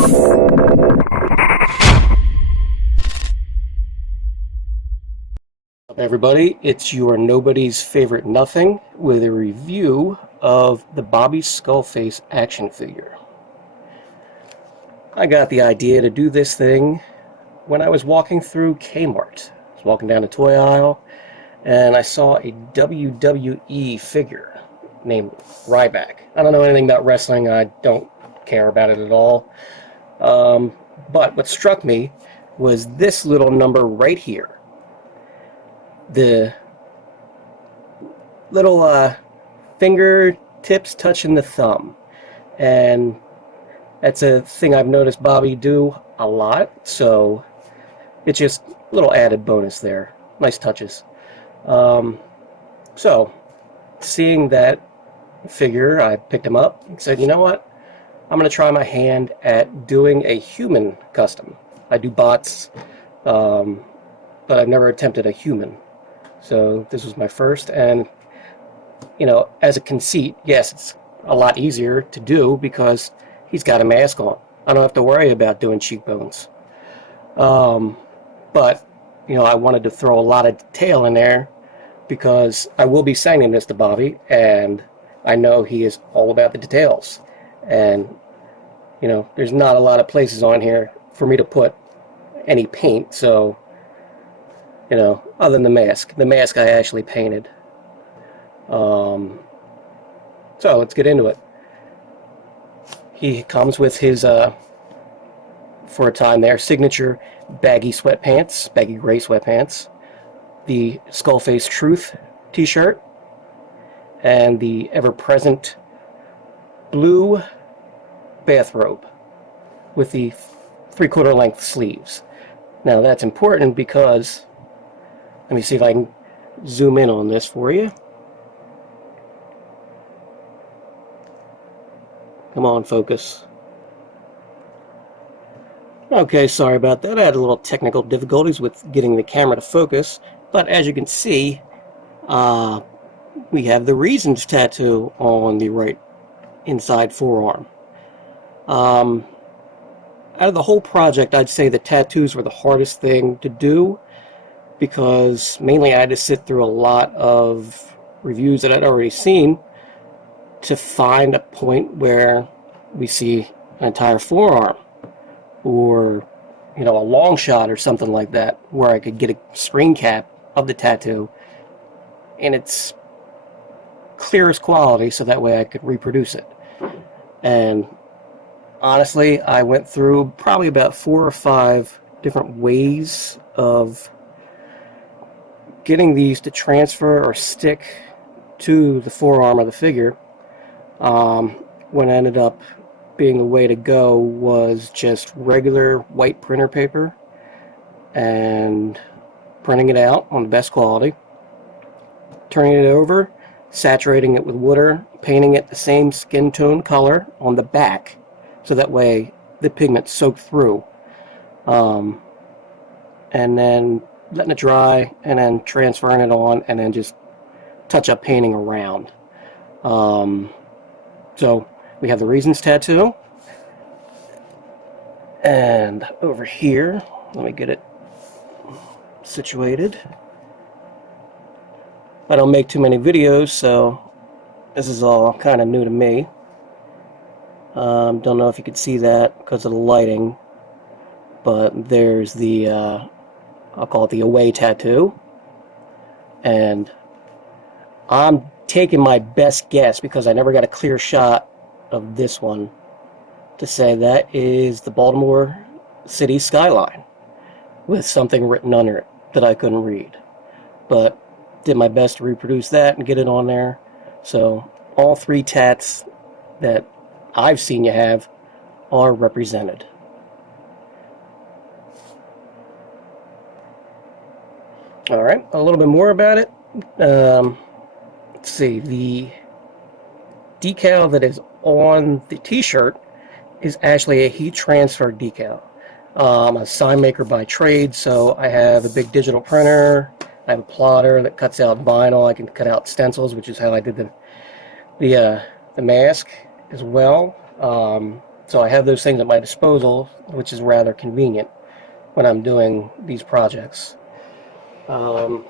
Up everybody, it's your nobody's favorite nothing with a review of the Bobby Skullface action figure. I got the idea to do this thing when I was walking through Kmart. I was walking down the toy aisle and I saw a WWE figure named Ryback. I don't know anything about wrestling, I don't care about it at all. But what struck me was this little number right here. The little fingertips touching the thumb, and that's a thing I've noticed Bobby do a lot, so it's just a little added bonus there. Nice touches. So seeing that figure, I picked him up and said, you know what, I'm going to try my hand at doing a human custom. I do bots, but I've never attempted a human. So this was my first, and you know, as a conceit, yes, it's a lot easier to do because he's got a mask on. I don't have to worry about doing cheekbones. But you know, I wanted to throw a lot of detail in there because I will be signing this to Bobby, and I know he is all about the details. And you know, there's not a lot of places on here for me to put any paint, so you know, other than the mask. The mask I actually painted. So let's get into it. He comes with his, for a time there, signature baggy sweatpants, baggy gray sweatpants, the Skullface Truth t-shirt, and the ever-present blue bathrobe with the 3/4 length sleeves. Now that's important because, let me see if I can zoom in on this for you. Come on, focus. Okay, sorry about that. I had a little technical difficulties with getting the camera to focus, but as you can see, we have the Reasons tattoo on the right inside forearm. Out of the whole project, I'd say the tattoos were the hardest thing to do, because mainly I had to sit through a lot of reviews that I'd already seen to find a point where we see an entire forearm, or you know, a long shot or something like that, where I could get a screen cap of the tattoo in its clearest quality so that way I could reproduce it. And honestly, I went through probably about 4 or 5 different ways of getting these to transfer or stick to the forearm of the figure. What ended up being the way to go was just regular white printer paper and printing it out on the best quality, turning it over, saturating it with water, painting it the same skin tone color on the back so that way the pigment soaked through, and then letting it dry, and then transferring it on, and then just touch-up painting around. So we have the Reasons tattoo, and over here, let me get it situated. I don't make too many videos, so this is all kind of new to me. Don't know if you could see that because of the lighting, but there's the I'll call it the away tattoo, and I'm taking my best guess because I never got a clear shot of this one to say that is the Baltimore city skyline with something written under it that I couldn't read, but did my best to reproduce that and get it on there. So all 3 tats that I've seen you have are represented. Alright, a little bit more about it. Let's see, the decal that is on the t-shirt is actually a heat transfer decal. I'm a sign maker by trade, so I have a big digital printer, I have a plotter that cuts out vinyl, I can cut out stencils, which is how I did the mask as well. So I have those things at my disposal, which is rather convenient when I'm doing these projects. So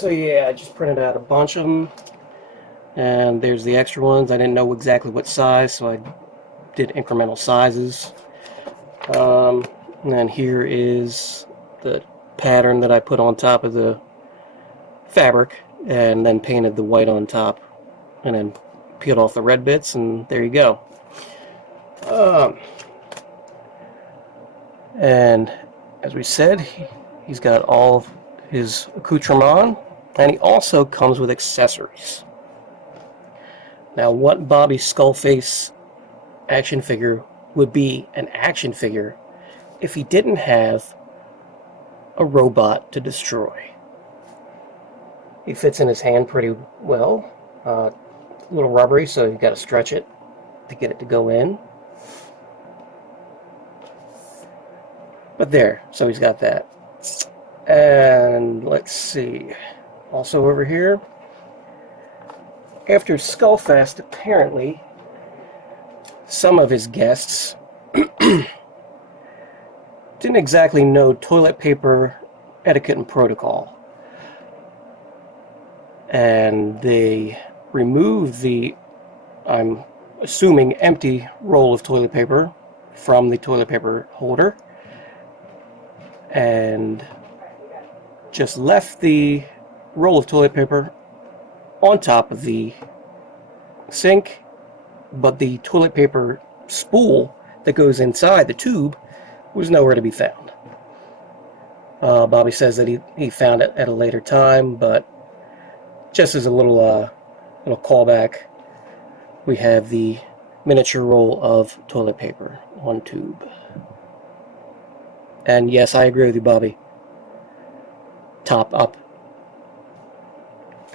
yeah, I just printed out a bunch of them, and there's the extra ones. I didn't know exactly what size, so I did incremental sizes. And then here is the pattern that I put on top of the fabric, and then painted the white on top, and then peeled off the red bits, and there you go. And as we said, he's got all of his accoutrement, and he also comes with accessories. Now, what Bobby's Skullface action figure would be an action figure if he didn't have a robot to destroy? He fits in his hand pretty well. A little rubbery, so you've got to stretch it to get it to go in. But there, so he's got that. And let's see. Also over here, after Skullfest, apparently, some of his guests didn't exactly know toilet paper etiquette and protocol. And they removed the, I'm assuming, empty roll of toilet paper from the toilet paper holder and just left the roll of toilet paper on top of the sink, but the toilet paper spool that goes inside the tube was nowhere to be found. Bobby says that he found it at a later time, but just as a little callback, we have the miniature roll of toilet paper on tube. And yes, I agree with you, Bobby. Top up.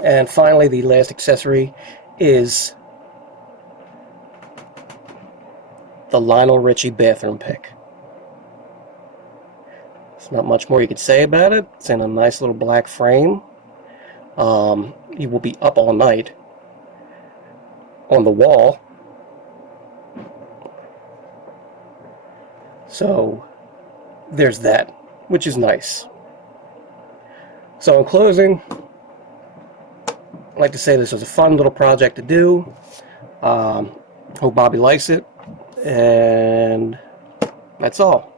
And finally, the last accessory is the Lionel Richie bathroom pick. There's not much more you could say about it. It's in a nice little black frame. He will be up all night on the wall. So there's that, which is nice. So in closing, I'd like to say this was a fun little project to do. Hope Bobby likes it, and that's all.